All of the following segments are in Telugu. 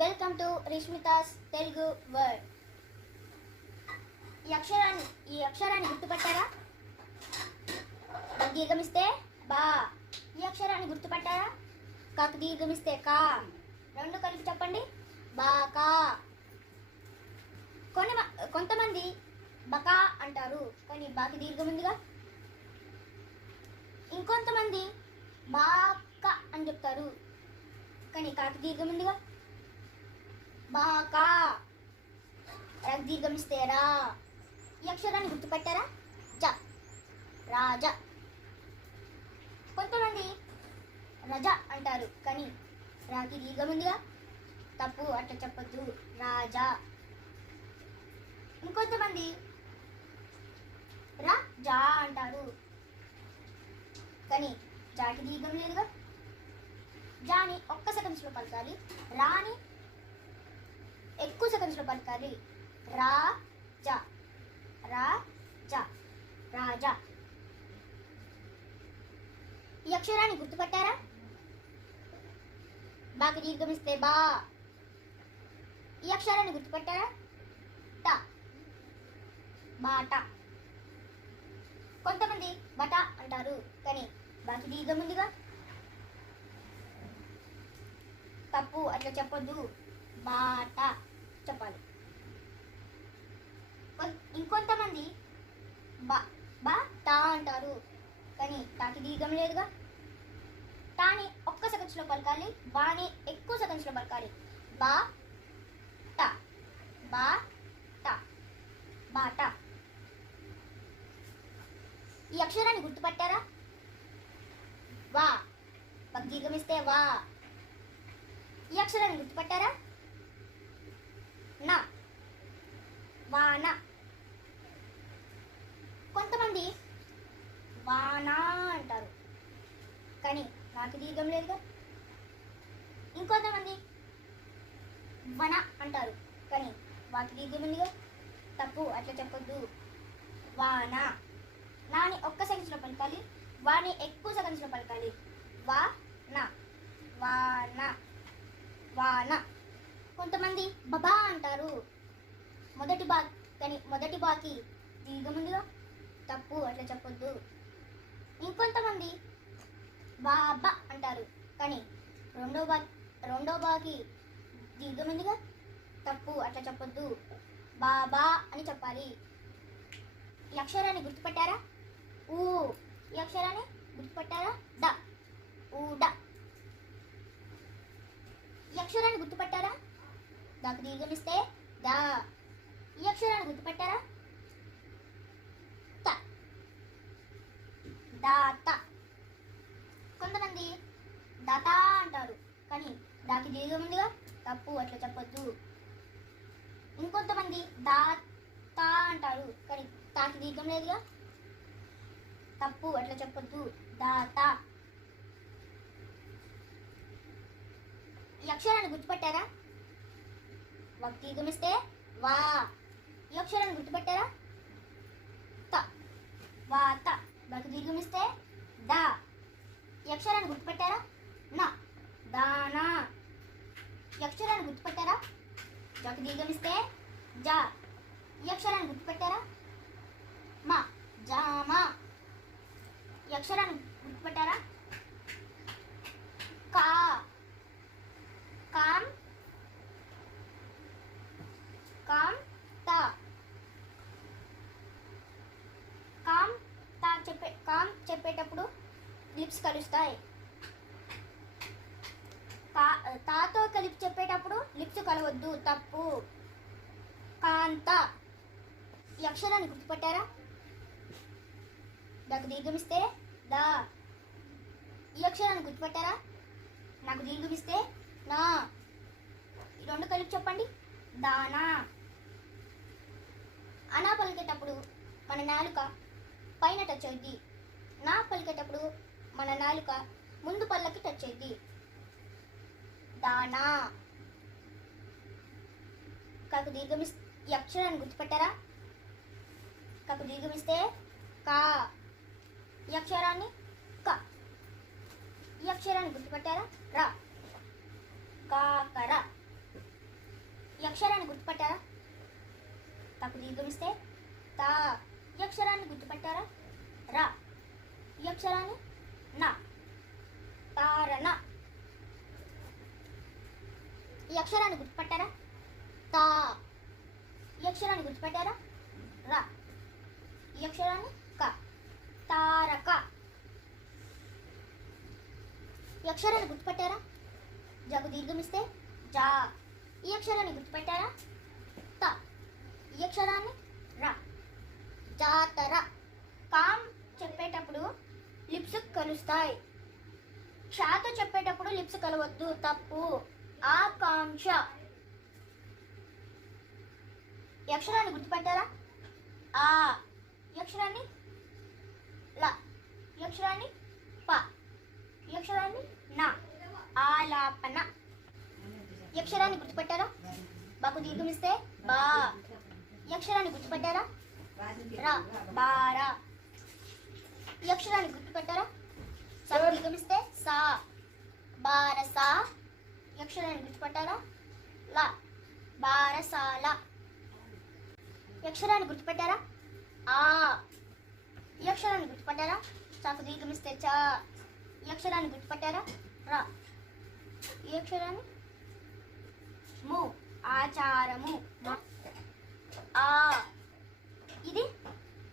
Welcome to Rishmita's Telugu word. ఈ అక్షరాన్ని గుర్తుపట్టారా? దీర్ఘమిస్తే బా. ఈ అక్షరాన్ని గుర్తుపట్టారా? కాకు దీర్ఘమిస్తే కా. రెండు కలిపి చెప్పండి, బాకా. కొంతమంది బకా అంటారు, కానీ బాకి దీర్ఘం ఉందిగా. ఇంకొంతమంది బాక అని చెప్తారు, కానీ కాకి దీర్ఘం ఉందిగా. బాకా. దీర్ఘమిస్తే రా. ఈ అక్షరాన్ని గుర్తుపెట్టారా? జ, రాజా. కొంతమంది రజ అంటారు, కానీ రాకి దీర్ఘం ఉందిగా. తప్పు, అట్లా చెప్పొద్దు, రాజా. ఇంకొంతమంది జా అంటారు, కానీ జాకి దీర్ఘం లేదుగా. జాని ఒక్క సెకండ్స్లో పలకాలి, రాని ఎక్కువ సెకండ్స్లో పలకాలి. రా జా, రా జా, రాజా. ఈ అక్షరాన్ని గుర్తుపట్టారా? బాకి దీర్ఘమిస్తే బా. ఈ అక్షరాన్ని గుర్తుపట్టారా? ట, బాట. కొంతమంది బట అంటారు, కానీ బాకి దీర్ఘం ఉందిగా. తప్పు, అట్లా చెప్పొద్దు, బాట చెప్పాలి. ఇంకొంతమంది టా అంటారు, కానీ టాకి దీర్ఘం లేదుగా. టాని ఒక్క సెకండ్స్లో పలకాలి, బాని ఎక్కువ సెకండ్స్లో పలకాలి. బా టా, బా టా, బాట. ఈ అక్షరాన్ని గుర్తుపట్టారా? వా. బాకి దీర్ఘమిస్తే వా. ఈ అక్షరాన్ని గుర్తుపట్టారా? నా, వాన. కొంతమంది వానా అంటారు, కానీ నాకు దీర్ఘం లేదుగా. ఇంకొంతమంది వన అంటారు, కానీ వాకి దీర్ఘం ఉందిగా. తప్పు, అట్లా చెప్పొద్దు, వాన. నాని ఒక్క సెకండ్స్లో పలకాలి, వాని ఎక్కువ సెకండ్స్లో పలకాలి. వా నా, వాన, వాన. కొంతమంది బబా అంటారు, మొదటి బాకి దీర్ఘం ఉందిగా. తప్పు, అట్లా చెప్పొద్దు. ఇంకొంతమంది బాబా అంటారు, కానీ రెండో బాకి దీర్ఘం ఉందిగా. తప్పు, అట్లా చెప్పొద్దు, బాబా అని చెప్పాలి. ఈ అక్షరాన్ని గుర్తుపట్టారా? ఊ. ఈ అక్షరాన్ని గుర్తుపట్టారా? డ, ఊడ. ఈ అక్షరాన్ని గుర్తుపట్టారా? దాకు దీర్ఘమిస్తే దా. ఈ అక్షరాన్ని గుర్తుపట్టారా? త, దాత. కొంతమంది దాత అంటారు, కానీ దాకి దీర్ఘం ఉందిగా. తప్పు, అట్లా చెప్పొద్దు. ఇంకొంతమంది దాత అంటారు, కానీ తాకి దీర్ఘం లేదుగా. తప్పు, అట్లా చెప్పొద్దు, దాత. ఈ అక్షరాన్ని గుర్తుపట్టారా? వాకి దీర్ఘమిస్తే వా. ఈ అక్షరాన్ని గుర్తుపట్టారా? త, వాత. వాకి దీర్ఘమిస్తే దా. ఈ అక్షరాన్ని గుర్తుపట్టారా? నా, దానా. ఈ అక్షరాన్ని గుర్తుపట్టారా? జాకి దీర్ఘమిస్తే జా. ఈ అక్షరాన్ని గుర్తుపెట్టారా? మా, జామా. ఈ అక్షరాన్ని గుర్తుపెట్టారా? కా, కామ్, కామ్ తా. కామ్ చెప్పేటప్పుడు లిప్స్ కలుస్తాయి. తాతో కలిపి చెప్పేటప్పుడు లిప్స్ కలవద్దు, తప్పు. కాంత. ఈ అక్షరాన్ని గుర్తుపట్టారా? నాకు దీర్ఘమిస్తే దా. ఈ అక్షరాన్ని గుర్తుపట్టారా? నాకు దీర్ఘమిస్తే నా. ఈ రెండు కలిపి చెప్పండి, దానా. అనా పలికేటప్పుడు మన నాలుక పైన టచ్ అవుద్ది. నా పలికేటప్పుడు మన నాలుక ముందు పళ్ళకి టచ్ అవుద్ది, దానా. కాకు దీర్ఘమిస్తే ఈ అక్షరాన్ని గుర్తుపెట్టారా? కాకు దీర్ఘమిస్తే కా. ఈ అక్షరాన్ని క. ఈ అక్షరాన్ని గుర్తుపెట్టారా? రా, కాకర. అక్షరాన్ని గుర్తుపట్టారా? తకు దీర్ఘమిస్తే తా. ఈ అక్షరాన్ని గుర్తుపట్టారా? రా. ఈ అక్షరాన్ని నా. తారన. ఈ అక్షరాన్ని గుర్తుపట్టారా? తా. ఈ అక్షరాన్ని గుర్తుపట్టారా? రా. ఈ అక్షరాన్ని క. తారక. ఈ అక్షరాన్ని గుర్తుపట్టారా? జకు దీర్ఘమిస్తే జా. ఈ అక్షరాన్ని గుర్తుపెట్టారా? త. ఈ అక్షరాన్ని ర. జాతర. కామ్ చెప్పేటప్పుడు లిప్స్ కలుస్తాయి. క్షాతో చెప్పేటప్పుడు లిప్స్ కలవద్దు, తప్పు. ఆకాంక్ష. ఈ అక్షరాన్ని గుర్తుపెట్టారా? ఆ. ఈ అక్షరాన్ని ల. ఈ అక్షరాన్ని ప. ఈ అక్షరాన్ని నా. ఆలాపన. ఈ అక్షరాన్ని గుర్తుపెట్టారా? బాకు దీర్ఘమిస్తే బా. ఈ అక్షరాన్ని గుర్తుపెట్టారా? రా. బారా. ఈ అక్షరాన్ని గుర్తుపెట్టారా? సా దీర్ఘమిస్తే సా. బారసా. ఈ అక్షరాన్ని గుర్తుపెట్టారా? ల. బారసాల. ఈ అక్షరాన్ని గుర్తుపెట్టారా? ఆ. ఈ అక్షరాన్ని గుర్తుపట్టారా? చాకు దీర్ఘమిస్తే చా. ఈ అక్షరాన్ని గుర్తుపట్టారా? రా. ఈ అక్షరాన్ని ము. ఆచారము. ఆ. ఇది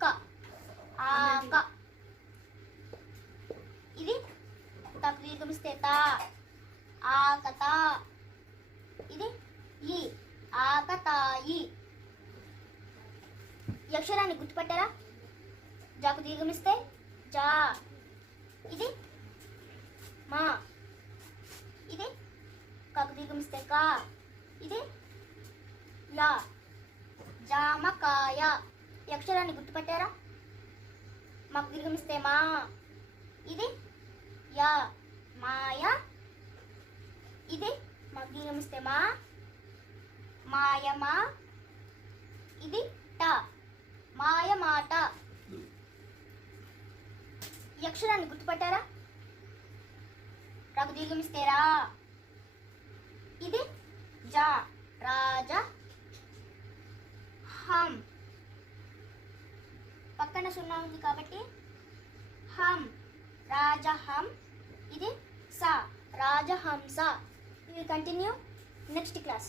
క. ఆక. ఇది తకు దీర్ఘమిస్తే తా. ఆకత. ఇది ఈ. ఆకతాయి. ఈ అక్షరాన్ని గుర్తుపట్టారా? జాకు దీర్ఘమిస్తే జా. ఇది మా. ఇది కాకు దీర్ఘమిస్తే కా. ఇది యా. జామకాయ. ఈ అక్షరాన్ని గుర్తుపట్టారా? మాకు దీర్ఘమిస్తే మా. ఇది యా. మాయ. ఇది మాకు దీర్ఘమిస్తే మా. మాయమా. ఇది ట. మాయమాట. ఈ అక్షరాన్ని గుర్తుపట్టారా? రాకు దీర్ఘమిస్తే రా. ఇది జా. రాజా. హం. పక్కన సున్నా ఉంది కాబట్టి హం. రాజహం. ఇది సా. రాజహంస. We will continue next class.